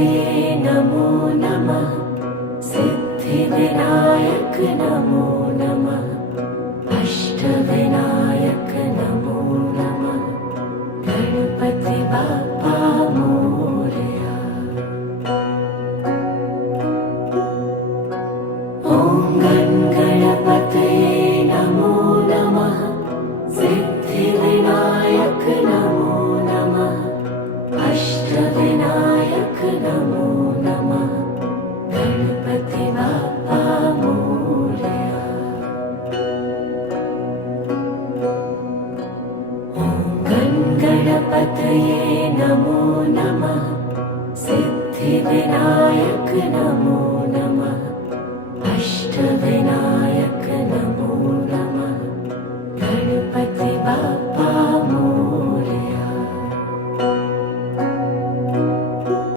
गणपतये नमो नमः। सिद्धिविनायक नमो नमः। अष्टविनायक नमो नमः। गणपति बाप्पा मोरया। ॐ गणपतये नमो नमः। सिद्धिविनायक नमो नमः। अष्टविनायक नमो नमः। गणपति बाप्पा मोरया। ॐ गणपतये नमो नमः। सिद्धिविनायक नमो नमः। अष्टविनायक